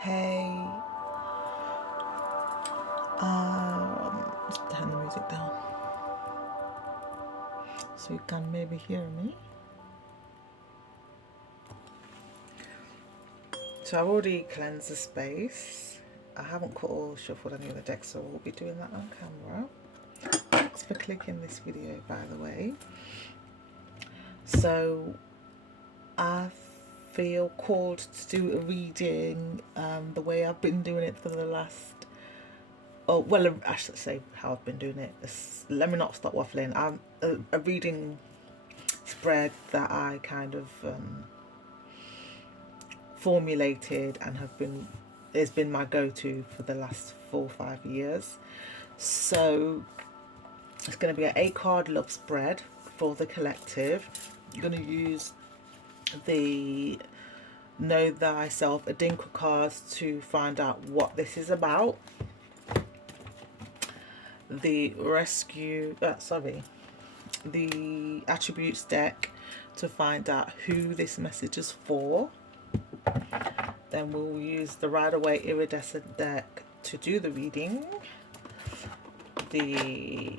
Hey, let's turn the music down so you can maybe hear me. So I've already cleansed the space. I haven't cut or shuffled any of the decks, so we'll be doing that on camera. Thanks for clicking this video, by the way. So I feel called to do a reading the way I've been doing it for the last, oh well, I should say how I've been doing it. Let me not stop waffling. I'm a reading spread that I kind of formulated and has been my go-to for the last 4 or 5 years. So it's going to be an 8-card love spread for the collective. I'm going to use the Know Thyself Adinka cards to find out what this is about. The the attributes deck to find out who this message is for. Then we'll use the Rider-Waite iridescent deck to do the reading. The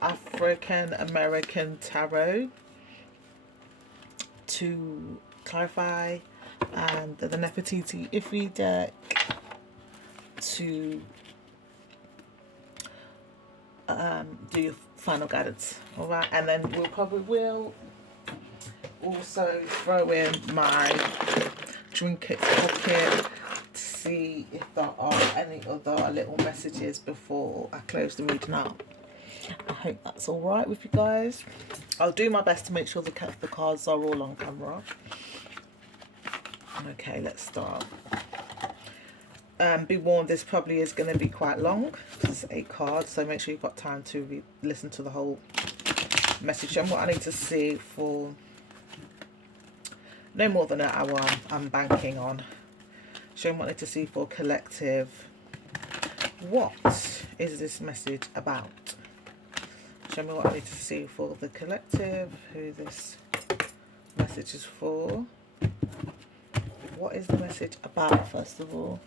African American tarot to clarify, and the Nefertiti Iffy deck to do your final guidance. All right, and then we'll probably will also throw in my drink it pocket to see if there are any other little messages before I close the reading out. I hope that's all right with you guys. I'll do my best to make sure the cards are all on camera. Okay, let's start. Be warned, this probably is going to be quite long. It's 8 cards, so make sure you've got time to listen to the whole message. And what I need to see for no more than an hour, I'm banking on. Show me what I need to see for collective. What is this message about? Show me what I need to see for the collective, who this message is for. What is the message about, first of all?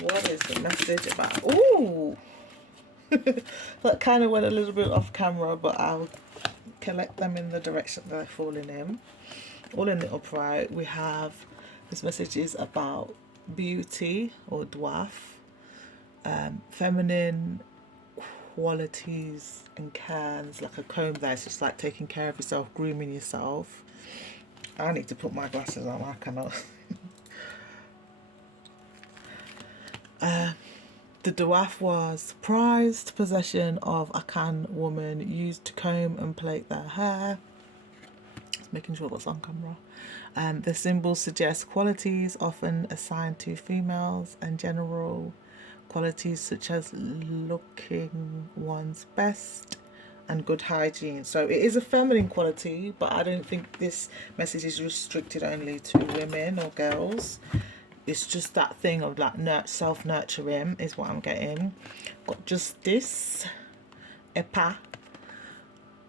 What is the message about? Ooh! That kind of went a little bit off camera, but I'll collect them in the direction that they're falling in. All in the upright, we have this message is about beauty or dwarf, feminine qualities and cares, like a comb there. It's just like taking care of yourself, grooming yourself. I need to put my glasses on, I cannot. The dwarf was prized possession of a Akan woman used to comb and plait their hair. Just making sure that's on camera. The symbol suggests qualities often assigned to females and general qualities such as looking one's best and good hygiene. So it is a feminine quality, but I don't think this message is restricted only to women or girls. It's just that thing of like self-nurturing is what I'm getting. Got justice, epa.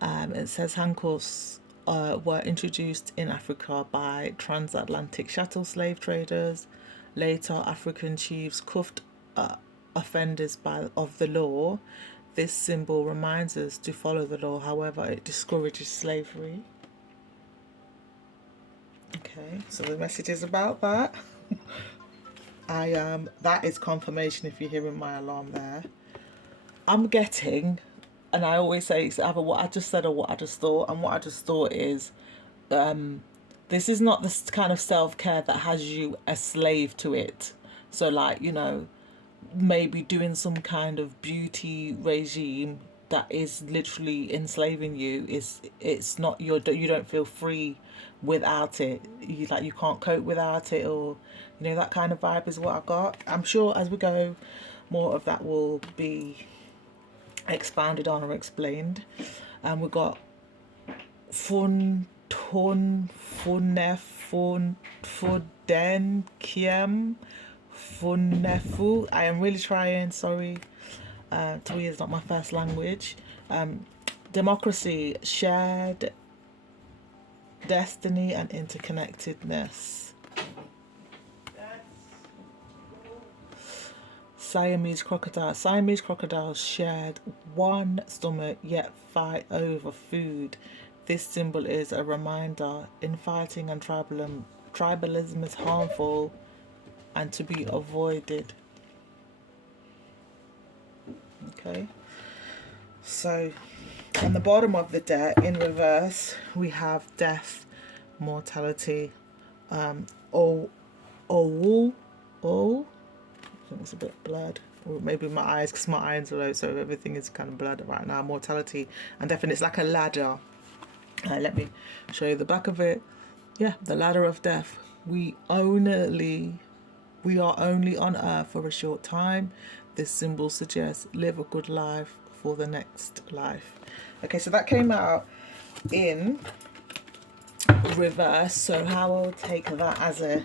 It says handcuffs were introduced in Africa by transatlantic chattel slave traders. Later, African chiefs cuffed offenders of the law. This symbol reminds us to follow the law, however, it discourages slavery. Okay, so the message is about that. That is confirmation if you're hearing my alarm there. I'm getting, and I always say it's either what I just said or what I just thought, and what I just thought is this is not the kind of self-care that has you a slave to it. So like, you know, maybe doing some kind of beauty regime that is literally enslaving you, it's not you don't feel free without it. You can't cope without it, or you know, that kind of vibe is what I got. I'm sure as we go, more of that will be expounded on or explained. And we've got fun ton funef fun fuden kiem funefu. I am really trying, sorry. Tui is not my first language. Democracy, shared destiny and interconnectedness. Siamese crocodile. Siamese crocodiles shared one stomach yet fight over food. This symbol is a reminder infighting and tribalism is harmful and to be avoided. Okay, so on the bottom of the deck in reverse we have death, mortality, oh, I think it's a bit blurred, or maybe my eyes, because my eyes are low, so everything is kind of blurred right now. Mortality and death, and it's like a ladder. Let me show you the back of it. Yeah, the ladder of death. We are only on earth for a short time. This symbol suggests live a good life for the next life. Okay, so that came out in reverse. So how I would take that as a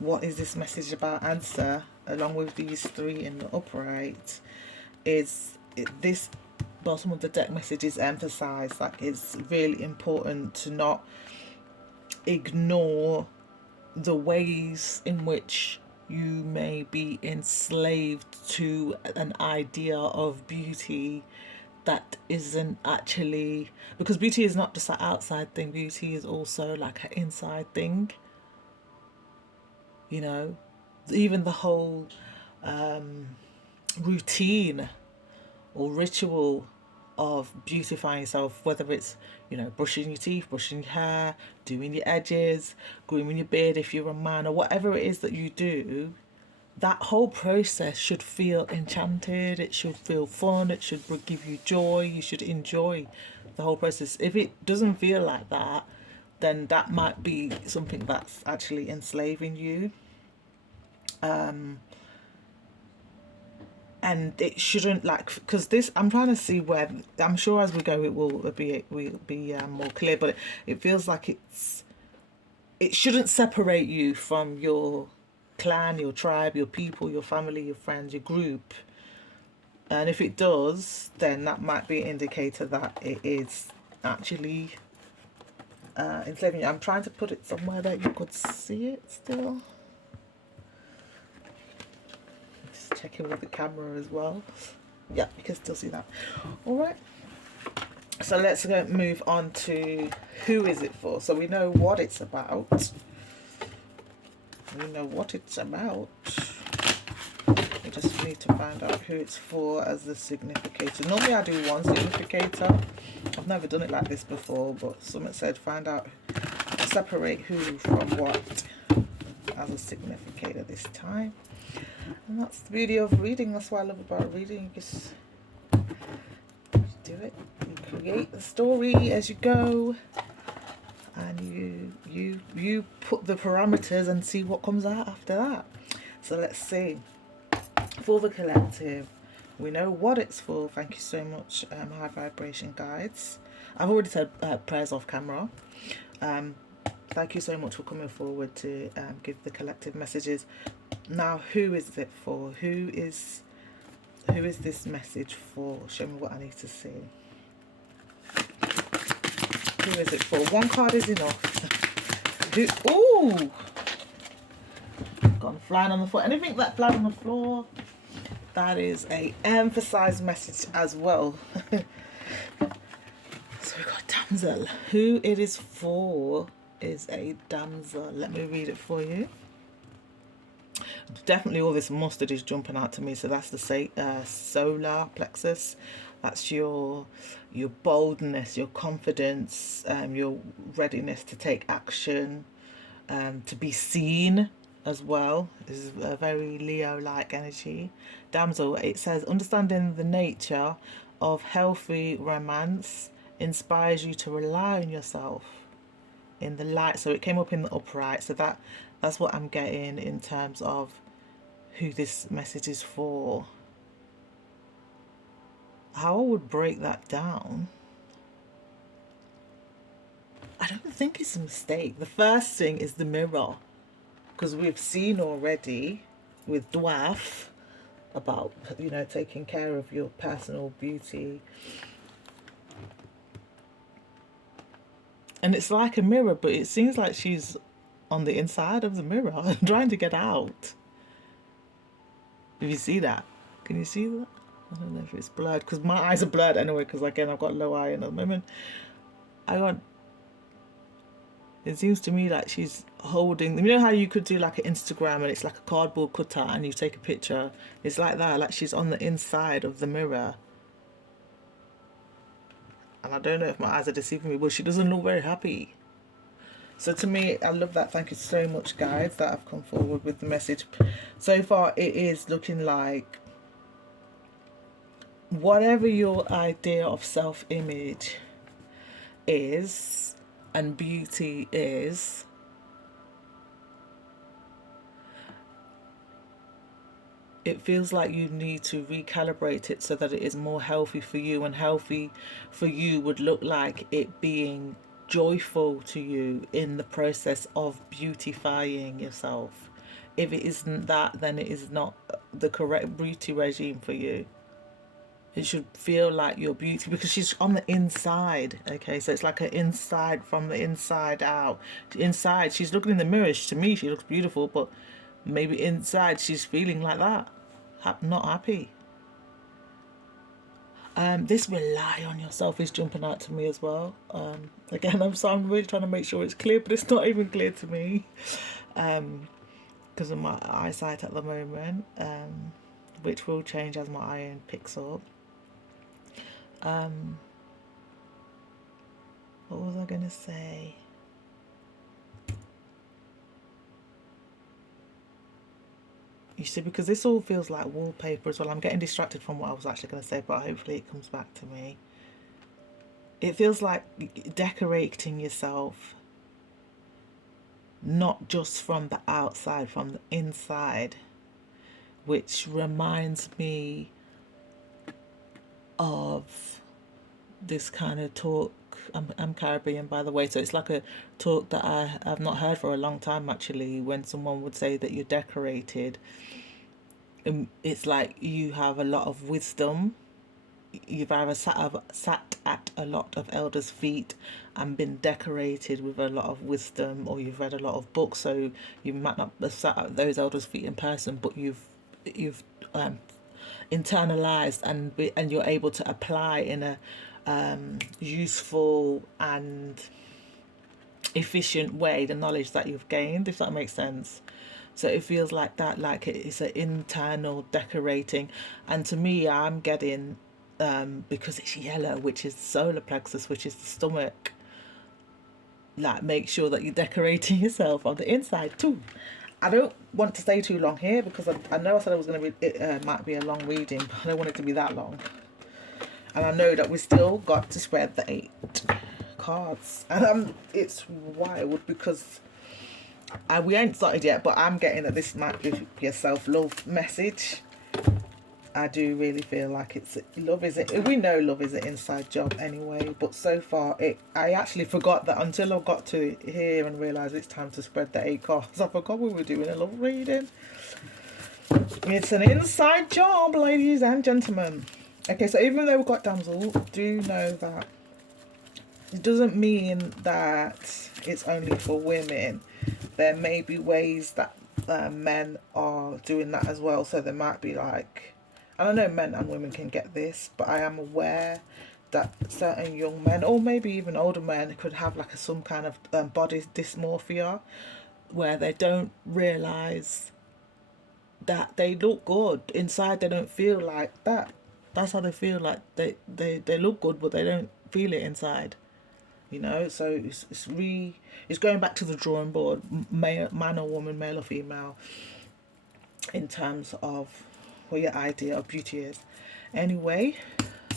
what is this message about answer, along with these three in the upright, is this bottom of the deck message is emphasized. Like, it's really important to not ignore the ways in which you may be enslaved to an idea of beauty that isn't actually, because beauty is not just an outside thing, beauty is also like an inside thing, you know. Even the whole routine or ritual of beautifying yourself, whether it's, you know, brushing your teeth, brushing your hair, doing your edges, grooming your beard if you're a man, or whatever it is that you do, that whole process should feel enchanted, it should feel fun, it should give you joy, you should enjoy the whole process. If it doesn't feel like that, then that might be something that's actually enslaving you. And it shouldn't, like, because this, I'm trying to see where, I'm sure as we go it will be more clear, but it feels like it shouldn't separate you from your clan, your tribe, your people, your family, your friends, your group. And if it does, then that might be an indicator that it is actually enslaving you. I'm trying to put it somewhere that you could see it still. Checking with the camera as well. Yeah, you can still see that. All right, so let's move on to who is it for. So we know what it's about. We just need to find out who it's for as the significator. Normally I do one significator. I've never done it like this before, but someone said find out, separate who from what as a significator this time. And that's the beauty of reading. That's what I love about reading. You just do it. You create the story as you go, and you put the parameters and see what comes out after that. So let's see. For the collective, we know what it's for. Thank you so much, High Vibration Guides. I've already said prayers off camera. Thank you so much for coming forward to give the collective messages. Now, who is it for? Who is this message for? Show me what I need to see. Who is it for? One card is enough. Ooh! Gone flying on the floor. Anything that flies on the floor, that is a emphasized message as well. So we've got damsel. Who it is for is a damsel. Let me read it for you. Definitely all this mustard is jumping out to me. So that's the solar plexus. That's your boldness, your confidence, your readiness to take action, to be seen as well. This is a very Leo-like energy. Damsel, it says understanding the nature of healthy romance inspires you to rely on yourself in the light. So it came up in the upright. So that's what I'm getting in terms of who this message is for. How I would break that down, I don't think it's a mistake. The first thing is the mirror, because we've seen already with dwarf about, you know, taking care of your personal beauty. And it's like a mirror, but it seems like she's on the inside of the mirror trying to get out. If you see that, Can you see that? I don't know if it's blurred because my eyes are blurred anyway, because again I've got low iron at the moment. It seems to me like she's holding, you know how you could do like an Instagram and it's like a cardboard cutout and you take a picture? It's like that, like she's on the inside of the mirror. And I don't know if my eyes are deceiving me, but she doesn't look very happy. So to me, I love that. Thank you so much, guys, that have come forward with the message. So far, it is looking like whatever your idea of self-image is and beauty is, it feels like you need to recalibrate it so that it is more healthy for you. And healthy for you would look like it being joyful to you in the process of beautifying yourself. If it isn't that, then it is not the correct beauty regime for you. It should feel like your beauty, because she's on the inside. Okay, so it's like an inside from the inside out. Inside, she's looking in the mirror. To me, she looks beautiful, but maybe inside she's feeling like that, not happy. This rely on yourself is jumping out to me as well. Again, I'm really trying to make sure it's clear, but it's not even clear to me because of my eyesight at the moment, which will change as my iron picks up. What was I gonna say? You see, because this all feels like wallpaper as well. I'm getting distracted from what I was actually going to say, but hopefully it comes back to me. It feels like decorating yourself, not just from the outside, from the inside, which reminds me of this kind of talk. I'm Caribbean, by the way, so it's like a talk that I've not heard for a long time, actually, when someone would say that you're decorated. It's like you have a lot of wisdom. You've either sat at a lot of elders' feet and been decorated with a lot of wisdom, or you've read a lot of books, so you might not have sat at those elders' feet in person, but you've internalized and you're able to apply in a useful and efficient way the knowledge that you've gained, if that makes sense. So it feels like that, like it's an internal decorating. And to me, I'm getting because it's yellow, which is the solar plexus, which is the stomach, like make sure that you're decorating yourself on the inside too. I don't want to stay too long here because I know I said it was going to be, it might be a long reading, but I don't want it to be that long. And I know that we still got to spread the 8 cards. And it's wild because we ain't started yet, but I'm getting that this might be a self-love message. I do really feel like we know love is an inside job anyway, but so far I actually forgot that until I got to here and realised it's time to spread the 8 cards. I forgot we were doing a love reading. It's an inside job, ladies and gentlemen. Okay, so even though we've got damsel, do know that it doesn't mean that it's only for women. There may be ways that men are doing that as well. So there might be like, I don't know, men and women can get this, but I am aware that certain young men, or maybe even older men, could have like some kind of body dysmorphia where they don't realise that they look good. Inside they don't feel like that. That's how they feel, like they look good, but they don't feel it inside. You know, so it's going back to the drawing board, man or woman, male or female, in terms of what your idea of beauty is. Anyway,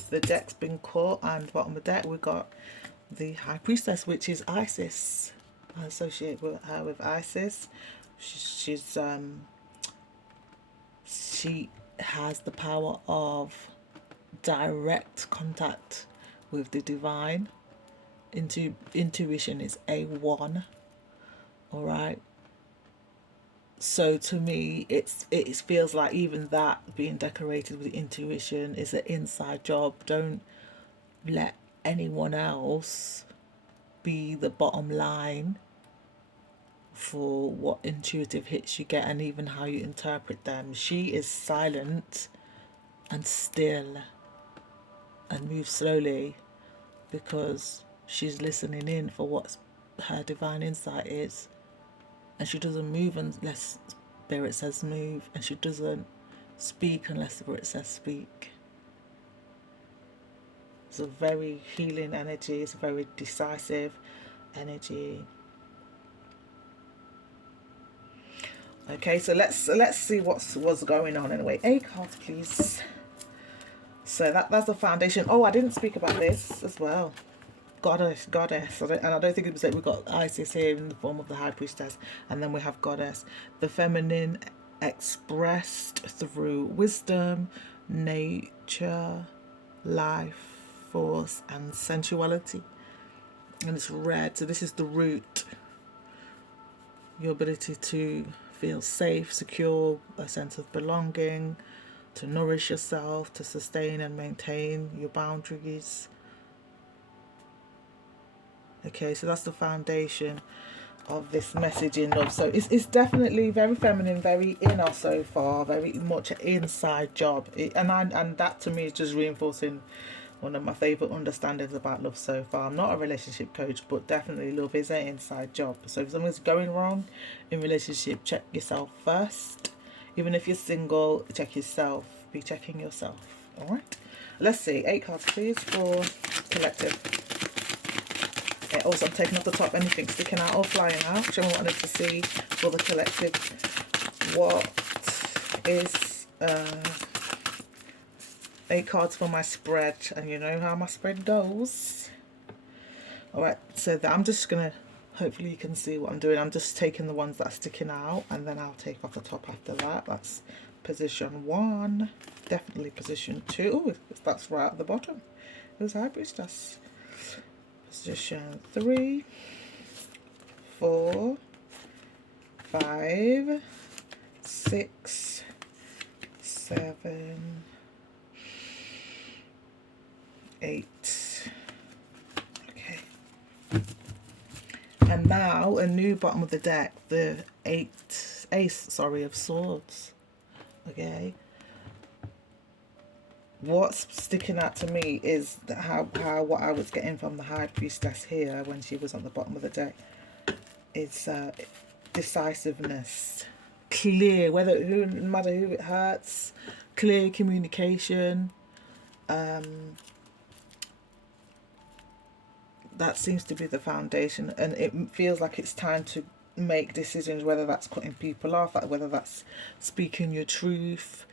the deck's been cut, and bottom of the deck we got the High Priestess, which is Isis. I associate her with Isis. She has the power of direct contact with the divine. Intuition is A1. All right. So to me, it feels like even that being decorated with intuition is an inside job. Don't let anyone else be the bottom line for what intuitive hits you get and even how you interpret them. She is silent and still and move slowly, because she's listening in for what her divine insight is. And she doesn't move unless Spirit says move, and she doesn't speak unless Spirit says speak. It's a very healing energy, it's a very decisive energy. Okay, so let's see what's going on anyway. A card, please. So that's the foundation. Oh, I didn't speak about this as well. Goddess. And I don't think it was that we've got Isis here in the form of the High Priestess, and then we have Goddess, the feminine expressed through wisdom, nature, life force, and sensuality. And it's red, so this is the root. Your ability to feel safe, secure, a sense of belonging, to nourish yourself, to sustain and maintain your boundaries. Okay, so that's the foundation of this message in love. So it's definitely very feminine, very inner so far, very much an inside job. And that to me is just reinforcing one of my favourite understandings about love so far. I'm not a relationship coach, but definitely love is an inside job. So if something's going wrong in relationship, check yourself first. Even if you're single, check yourself. Be checking yourself. All right. Let's see. 8 cards, please, for collective. Yeah, also, I'm taking off the top. Anything sticking out or flying out, which I wanted to see for the collective. What is 8 cards for my spread, and you know how my spread goes. Alright, so I'm just gonna, hopefully you can see what I'm doing. I'm just taking the ones that are sticking out, and then I'll take off the top after that. That's position 1, definitely position 2. Oh, that's right at the bottom. It was High Priestess. Position 3, 4, 5, 6, 7, 8. Okay. And now a new bottom of the deck, the ace of swords. Okay. What's sticking out to me is how what I was getting from the High Priestess here when she was on the bottom of the deck is decisiveness, clear, no matter who it hurts, clear communication. That seems to be the foundation, and it feels like it's time to make decisions, whether that's cutting people off, whether that's speaking your truth.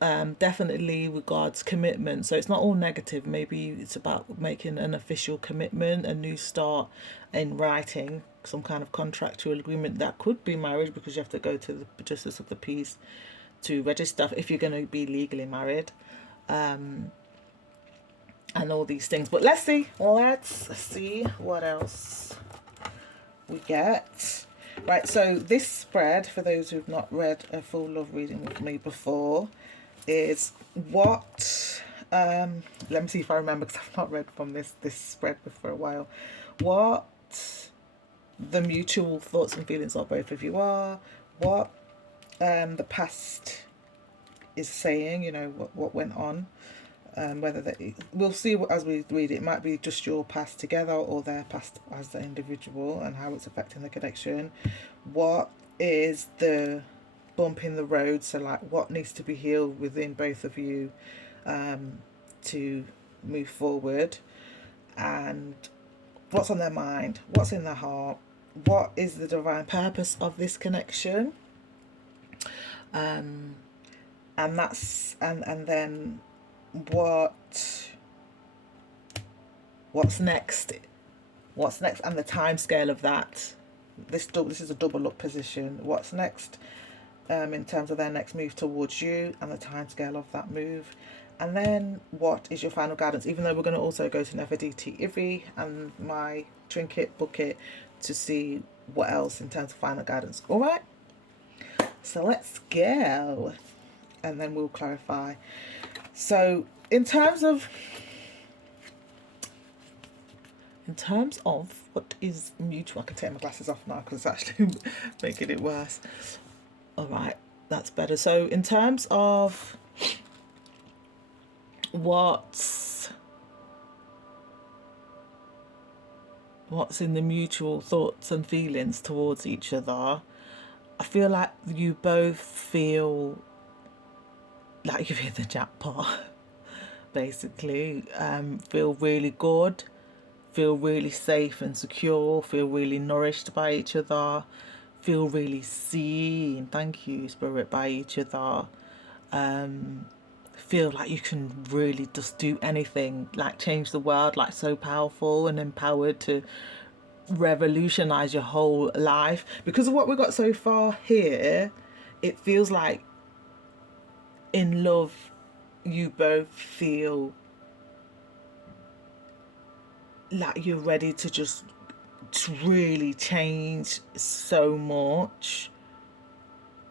Definitely regards commitment, so it's not all negative. Maybe it's about making an official commitment, a new start in writing some kind of contractual agreement. That could be marriage, because you have to go to the justice of the peace to register if you're going to be legally married, and all these things. But let's see what else we get. Right, so this spread, for those who've not read a full love reading with me before, is what let me see if I remember, because I've not read from this spread for a while, what the mutual thoughts and feelings of both of you are, what the past is saying, you know, what went on, whether we'll see as we read it. It might be just your past together or their past as an individual, and how it's affecting the connection. What is the bump in the road, so like what needs to be healed within both of you to move forward, and what's on their mind, what's in their heart, what is the divine purpose of this connection, and that's and then what's next, and the time scale of that. This is a double up position. What's next in terms of their next move towards you, and the time scale of that move. And then what is your final guidance, even though we're going to also go to Nefertiti Ivy and my trinket bucket to see what else in terms of final guidance. All right, so let's go, and then we'll clarify. So in terms of what is mutual, I can take my glasses off now because it's actually making it worse. All right, that's better. So in terms of what's in the mutual thoughts and feelings towards each other. I feel like you both feel like you've hit the jackpot, basically. Feel really good, feel really safe and secure, feel really nourished by each other, feel really seen, thank you, Spirit, by each other. Feel like you can really just do anything, like change the world, like so powerful and empowered to revolutionize your whole life. Because of what we got so far here, it feels like in love you both feel like you're ready to just really change so much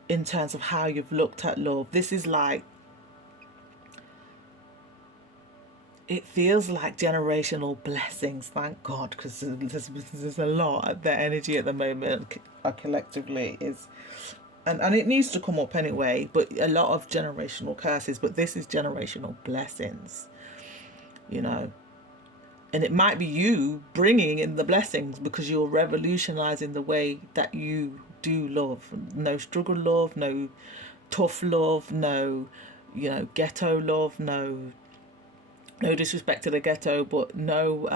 in terms of how you've looked at love. This is like, it feels like generational blessings, thank God, because there's a lot. The energy at the moment collectively is, and it needs to come up anyway, but a lot of generational curses, but this is generational blessings, you know. And it might be you bringing in the blessings because you're revolutionizing the way that you do love. No struggle love, no tough love, no, you know, ghetto love, no disrespect to the ghetto, but no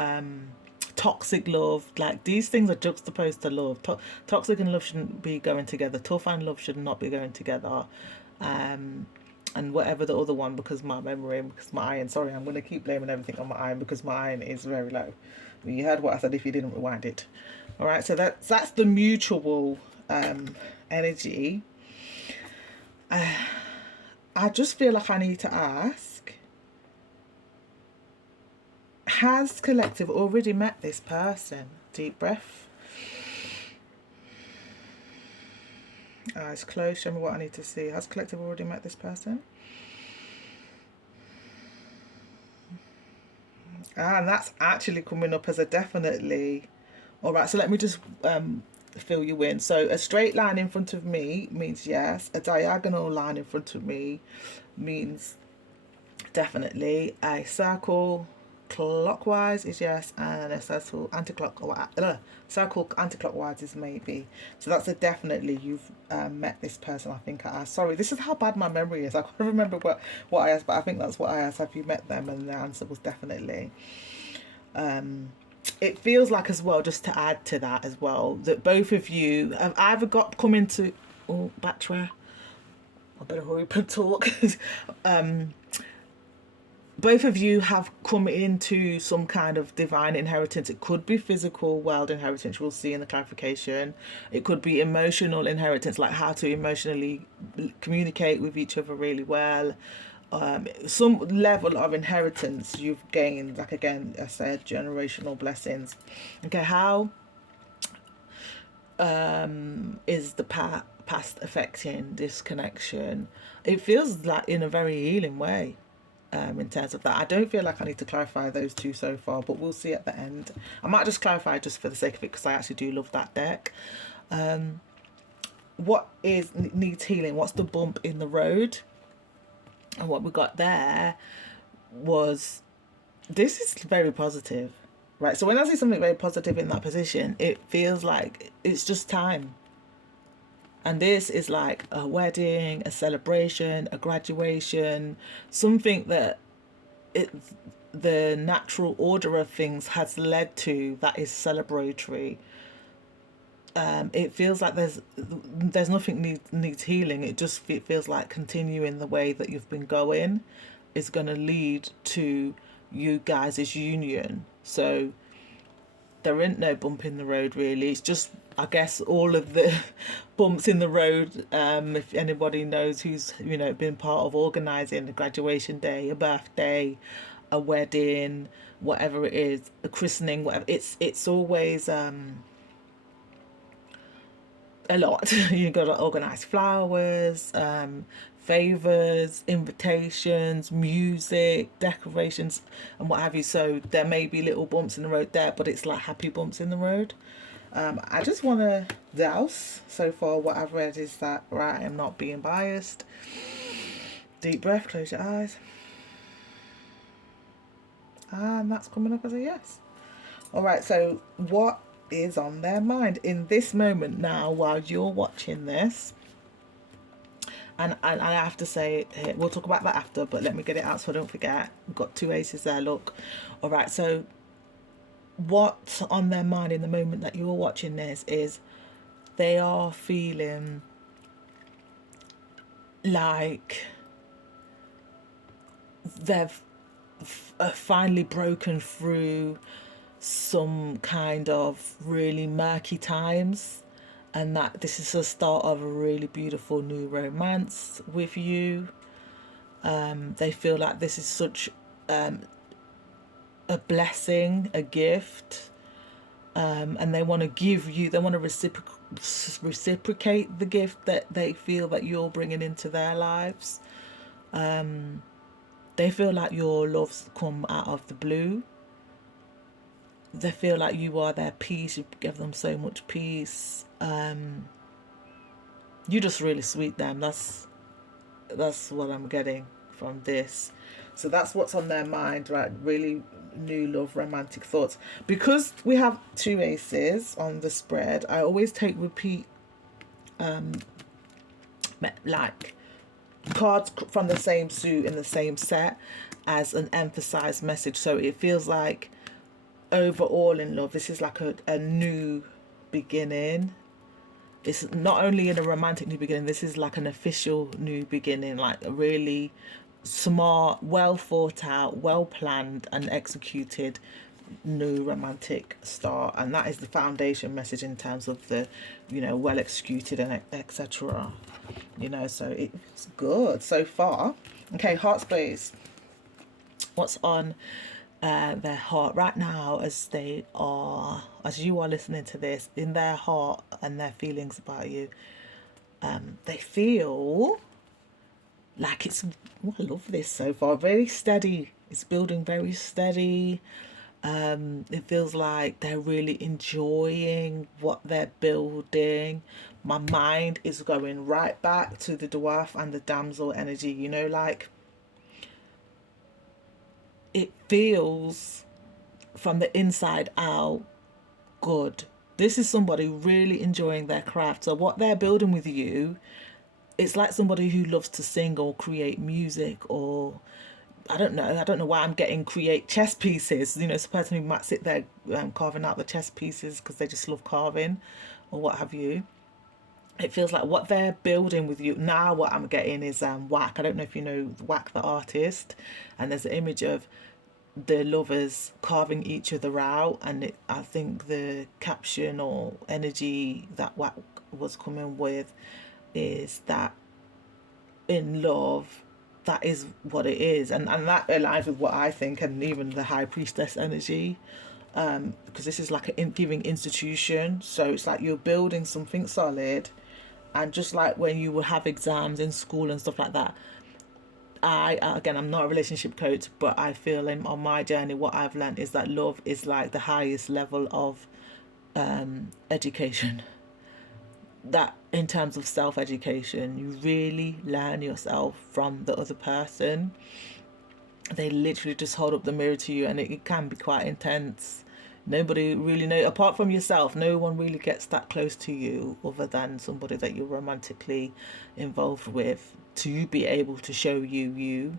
toxic love. Like, these things are juxtaposed to love. Toxic and love shouldn't be going together. Tough and love should not be going together. And whatever the other one, because my memory, because my iron, sorry, I'm going to keep blaming everything on my iron because my iron is very low. You heard what I said if you didn't rewind it. All right, so that's the mutual energy. I just feel like I need to ask, has collective already met this person? Deep breath. Eyes closed, show me what I need to see. Has collective already met this person? And that's actually coming up as a definitely. All right, so let me just fill you in. So a straight line in front of me means yes. A diagonal line in front of me means definitely. A circle clockwise is yes, and a circle anti-clockwise is maybe. So that's a definitely. You've met this person. I think I asked. Sorry, this is how bad my memory is. I can't remember what I asked, but I think that's what I asked. Have you met them? And the answer was definitely. It feels like as well, just to add to that as well, that both of you have either come into, oh, backtrack, I better hurry up and talk. Both of you have come into some kind of divine inheritance. It could be physical world inheritance, we'll see in the clarification. It could be emotional inheritance, like how to emotionally communicate with each other really well. Some level of inheritance you've gained, like again I said, generational blessings. Okay, how is the past affecting this connection? It feels like in a very healing way. In terms of that, I don't feel like I need to clarify those two so far, but we'll see at the end. I might just clarify just for the sake of it, because I actually do love that deck. What needs healing? What's the bump in the road? And what we got there was, this is very positive, right? So when I see something very positive in that position, it feels like it's just time. And this is like a wedding, a celebration, a graduation, something that the natural order of things has led to that is celebratory. It feels like there's nothing needs healing. It feels like continuing the way that you've been going is going to lead to you guys' union. So there ain't no bump in the road really. It's just, I guess, all of the bumps in the road. If anybody knows who's been part of organising a graduation day, a birthday, a wedding, whatever it is, a christening, whatever, it's always a lot. You got to organise flowers, favors, invitations, music, decorations, and what have you. So there may be little bumps in the road there, but it's like happy bumps in the road. I just want to douse. So far what I've read is that, right, I'm not being biased. Deep breath, close your eyes. And that's coming up as a yes. All right, so what is on their mind in this moment now while you're watching this? And I have to say, we'll talk about that after, but let me get it out so I don't forget. We've got two aces there, look. All right, so what's on their mind in the moment that you're watching this is they are feeling like they've finally broken through some kind of really murky times, and that this is the start of a really beautiful new romance with you. They feel like this is such a blessing, a gift, and they want to give you, they want to reciprocate the gift that they feel that you're bringing into their lives. They feel like your love's come out of the blue. They feel like you are their peace. You give them so much peace. You just really sweet them. That's what I'm getting from this. So that's what's on their mind, right? Really new love, romantic thoughts. Because we have two aces on the spread, I always take repeat like cards from the same suit in the same set as an emphasized message. So it feels like overall in love, this is like a new beginning. It's not only in a romantic new beginning, this is like an official new beginning, like a really smart, well thought out, well planned and executed new romantic start. And that is the foundation message in terms of the, well executed and etc. So it's good so far. Okay, heart space. What's on their heart right now as you are listening to this, in their heart and their feelings about you? They feel like it's, I love this so far, very steady. It's building very steady. It feels like they're really enjoying what they're building. My mind is going right back to the dwarf and the damsel energy, like it feels from the inside out good. This is somebody really enjoying their craft. So what they're building with you, it's like somebody who loves to sing or create music, or I don't know why I'm getting create chess pieces. It's a person who might sit there carving out the chess pieces because they just love carving or what have you. It feels like what they're building with you now. What I'm getting is Whack. I don't know if you know Whack the artist, and there's an image of the lovers carving each other out, and I think the caption or energy that Whack was coming with is that in love, that is what it is, and that aligns with what I think, and even the high priestess energy, because this is like a giving institution. So it's like you're building something solid, and just like when you will have exams in school and stuff like that, I'm not a relationship coach, but I feel on my journey what I've learned is that love is like the highest level of education. That in terms of self-education, you really learn yourself from the other person. They literally just hold up the mirror to you, and it can be quite intense. Nobody really knows, apart from yourself, no one really gets that close to you other than somebody that you're romantically involved with, to be able to show you.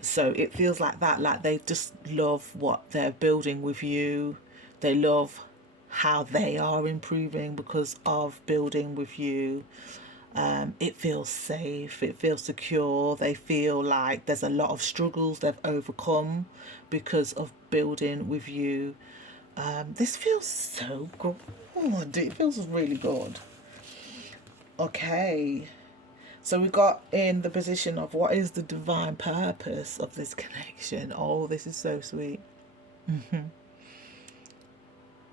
So it feels like that, like they just love what they're building with you. They love how they are improving because of building with you. It feels safe, it feels secure. They feel like there's a lot of struggles they've overcome because of building with you. This feels so good. It feels really good. Okay, so we got in the position of what is the divine purpose of this connection. Oh, this is so sweet.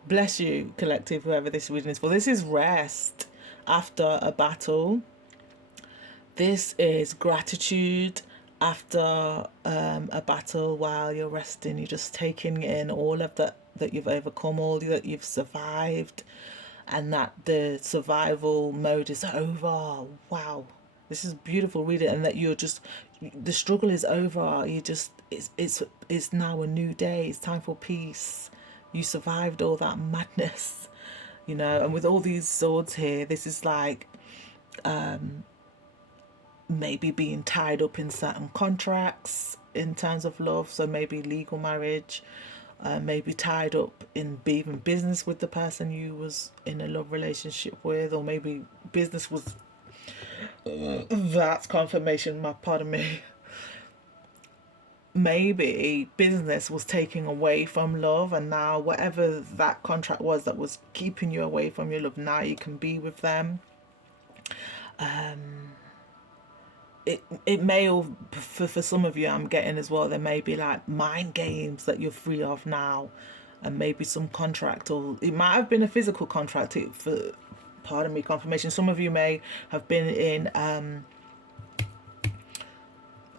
Bless you, collective, whoever this reading is for. This is rest after a battle. This is gratitude after a battle. While you're resting, you're just taking in all of that you've overcome, all that you've survived, and that the survival mode is over. Wow. This is beautiful reading, and that you're just, the struggle is over. You just, it's now a new day. It's time for peace. You survived all that madness, you know. And with all these swords here, this is like maybe being tied up in certain contracts in terms of love. So maybe legal marriage, maybe tied up in being business with the person you was in a love relationship with, or maybe business was that's confirmation, my pardon me. Maybe business was taking away from love, and now whatever that contract was that was keeping you away from your love, now you can be with them. It may, or for some of you, I'm getting as well, there may be like mind games that you're free of now, and maybe some contract, or it might have been a physical contract for, pardon me, confirmation. Some of you may have been in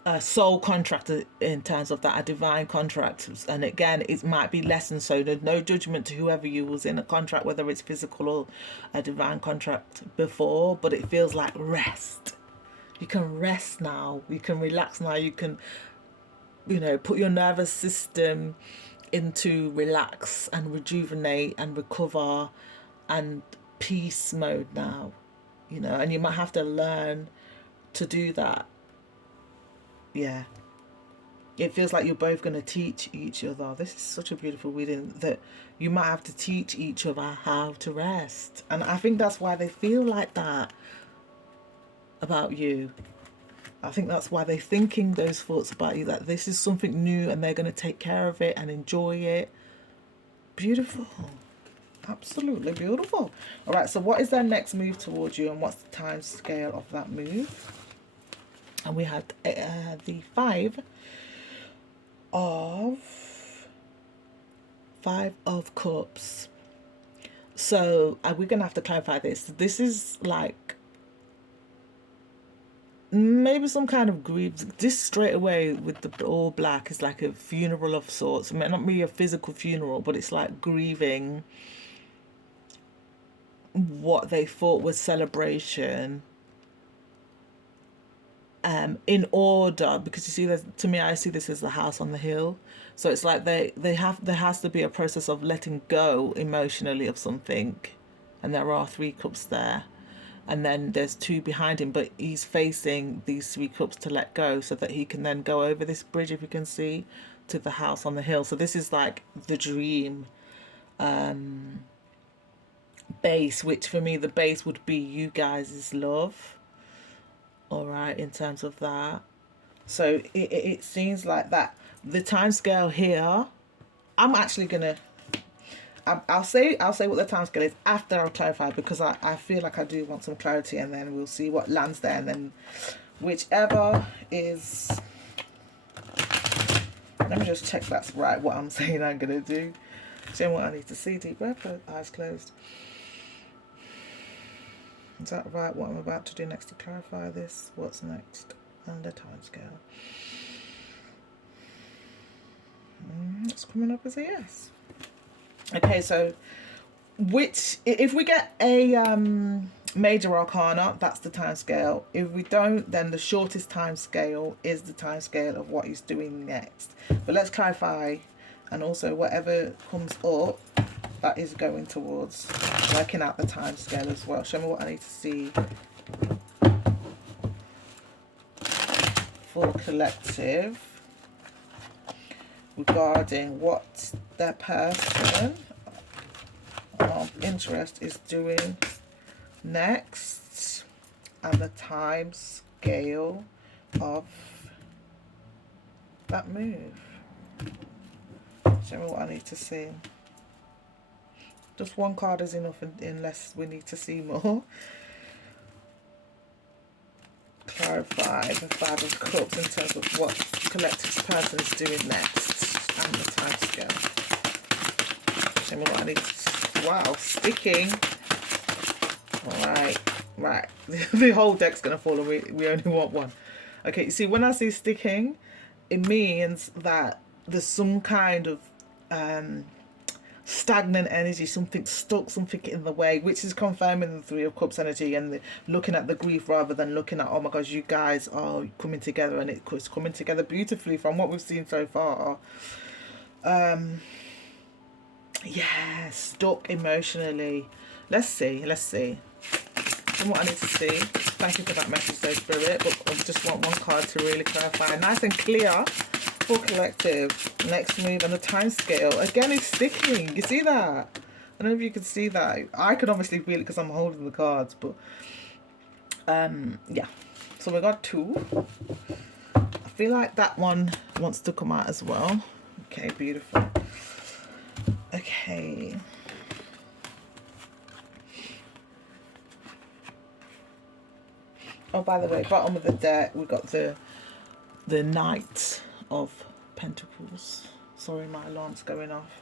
a soul contract in terms of that, a divine contract, and again, it might be lessons. So there's no judgment to whoever you was in a contract, whether it's physical or a divine contract before, but it feels like rest. You can rest now, you can relax now, you can, you know, put your nervous system into relax and rejuvenate and recover and peace mode now, you know. And you might have to learn to do that. Yeah, it feels like you're both going to teach each other. This is such a beautiful reading, that you might have to teach each other how to rest. And I think that's why they feel like that about you. I think that's why they're thinking those thoughts about you, that this is something new and they're going to take care of it and enjoy it. Beautiful. Absolutely beautiful. All right, so what is their next move towards you, and what's the time scale of that move? And we had the five of cups. So we're gonna have to clarify this. This is like maybe some kind of grief. This straight away with the all black is like a funeral of sorts. It might not be a physical funeral, but it's like grieving what they thought was celebration, in order, because you see, to me, I see this as the house on the hill. So it's like there has to be a process of letting go emotionally of something, and there are 3 cups there, and then there's 2 behind him, but he's facing these 3 cups to let go, so that he can then go over this bridge, if you can see, to the house on the hill. So this is like the dream base, which for me, the base would be you guys' love. All right, in terms of that. So it seems like that. The time scale here, I'm actually gonna, I'll say what the time scale is after I'll clarify, because I feel like I do want some clarity, and then we'll see what lands there, and then whichever is, let me just check that's right what I'm saying I'm gonna do. Showing what I need to see. Deep breath, eyes closed. Is that right, what I'm about to do next to clarify this? What's next? And the time scale. It's coming up as a yes. Okay, so if we get a major arcana, that's the time scale. If we don't, then the shortest time scale is the time scale of what he's doing next. But let's clarify, and also whatever comes up, that is going towards working out the time scale as well. Show me what I need to see for collective regarding what their person of interest is doing next, and the time scale of that move. Show me what I need to see. Just one card is enough, unless we need to see more. Clarify the 5 of cups in terms of what collective person is doing next, and the time scale. Show me what I need to, wow, sticking. Alright, right. The whole deck's going to fall away. We only want one. Okay, you see, when I see sticking, it means that there's some kind of stagnant energy, something stuck, something in the way, which is confirming the Three of Cups energy, and looking at the grief rather than looking at, oh my gosh, you guys are coming together, and it's coming together beautifully from what we've seen so far. Yeah, stuck emotionally. Let's see. And what I need to see. Thank you for that message, though, Spirit. But I just want one card to really clarify. Nice and clear for collective. Next move and the time scale. Again, it's sticking. You see that? I don't know if you can see that. I can obviously feel it because I'm holding the cards. But, yeah. So we got 2. I feel like that one wants to come out as well. Okay, beautiful. Okay. Oh, by the way, bottom of the deck, we got the Knight of Pentacles. Sorry, my alarm's going off.